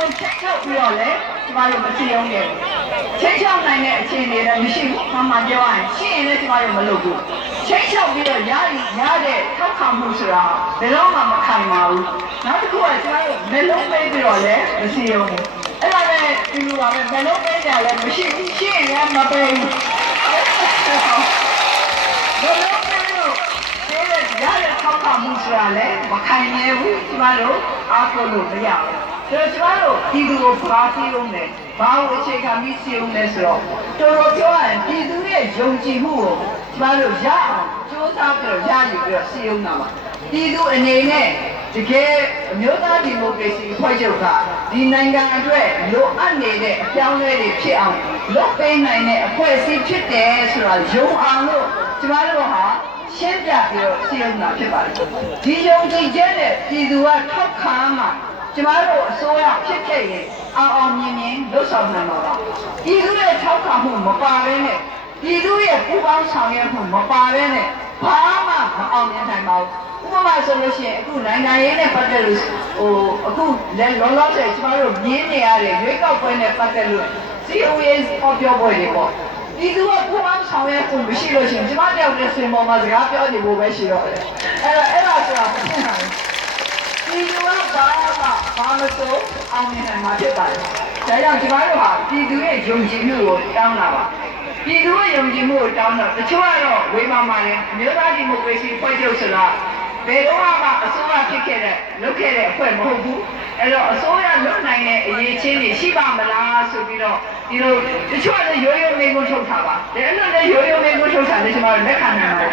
ချိန်ချောက်ပြီးတော့လေကျမတို့မစီအောင်ခဲ့ချိန်ချောက်နိုင်တဲ့အခြေအနေလည်းမရှိဘူးမှန်မှန်ပြောရရင်ရှိရင်လည်းကျမတို့မလုပ်ဘူးချိန်ချောက်ပြီးတော့ရရရတဲ့ထောက်ခံမှုဆိုတာဘယ်တော့မှမခံပါဘူးနောက်တစ်ခုကကျမတို့မလုံးပေးပြီးတော့လည်းမစီအောင်ဘူးအဲ့ဒါပဲဒီလိုပါပဲမလုံးပေးကြလည်းမရှိဘူးရှိရင်လည်းမပေးဘူးဘယ်လိုပေးလို့ဒီရရတဲ့ထောက်ခံ မှုဆိုတာလည်းမခံရဘူးကျမတို့အားကိုးလို့မရဘူးဆိုတော့ကျမတို့ပြည်သူကိုဘာစီးအောင်လဲဘာကိုအခြေခံပြီးစီးအောင်လဲဆိုတော့တော်တော်ပြောရရင်ပြည်သူရဲ့ယုံကြည်မှုကိုကျမတို့ရအောင်စူးစမ်းပြီးတော့ရယူပြီးတော့စီးအောင်တာပါပြည်သူအနေနဲ့တကယ်အမျိုးသားဒီမိုကရေစီဖွဲ့ချုပ်ကဒီနိုင်ငံအတွက်လိုအပ်နေတဲ့အပြောင်းအလဲတွေဖြစ်အောင်လုပ်ပေးနိုင်တဲ့အဖွဲ့အစည်းဖြစ်တယ်ဆိုတာယုံအောင်လို့ကျမတို့ဟာ ရှင်းပြပြီးတော့စီးအောင်တာဖြစ်ပါတယ်ဒီယုံကြည်ချက်နဲ့ပြည်သူကထောက်ခံမှာကျမတို့အစိုးရဖြစ်ခဲ့ရင်အောင်အောင်မြင်မြင်လှုပ်ဆောင်နိုင်မှာပါပြည်သူရဲ့ထောက်ခံမှုမပါဘဲနဲ့ပြည်သူရဲ့ပူးပေါင်းဆောင်ရွက်မှုမပါဘဲနဲ့ဘာမှမအောင်မြင်နိုင်ပါဘူးဥပမာဆိုလို့ရှိရင်အခုနိုင်ငံရေးနဲ့ပတ်သက်လို့ဟိုအခုလက်လောလောဆယ်ကျမတို့မြင်နေရတဲ့ရွေးကောက်ပွဲနဲ့ပတ်သက်လို့ COA ဟောပြောပွဲတွေပေါ့ ဒီသူကပူပေါင်းဆောင်ရွက်မှုမရှိလို့ရှိရင်ကျမတယောက်တည်းစင်ပေါ်မှာစကားပြောနေဖို့ပဲရှိတော့တယ်အဲ့တော့အဲ့ဒါဆိုတာမဖြစ်နိုင်ဘူးပြည်သူကဘာမှဘာမဆိုအောင်မြင်နိုင်မှာဖြစ်ပါတယ်။ဒါကြောင့်ကျမတို့ဟာပြည်သူရဲ့ယုံကြည်မှုကိုတောင်းတာပါ။ပြည်သူရဲ့ယုံကြည်မှုကိုတောင်းတော့တချို့ကတော့ဝေမာမာတယ်အမျိုးသားဒီမိုကရေစီဖွဲ့ချုပ်ဆိုတာ ဘယ်တော့မှအစိုးရဖြစ်ခဲ့တဲ့လုပ်ခဲ့တဲ့အဖွဲ့မဟုတ်ဘူး။အဲ့တော့အစိုးရလုပ်နိုင်တဲ့အရေးချင်းတွေရှိပါမလားဆိုပြီးတော့ဒီလိုတချို့ကလည်းရိုးရိုးမေးခွန်းထုတ်တာပါ။ဒါအဲ့လိုလည်းရိုးရိုးမေးခွန်းထုတ်တာလည်းကျမတို့လက်ခံနိုင်ပါတယ်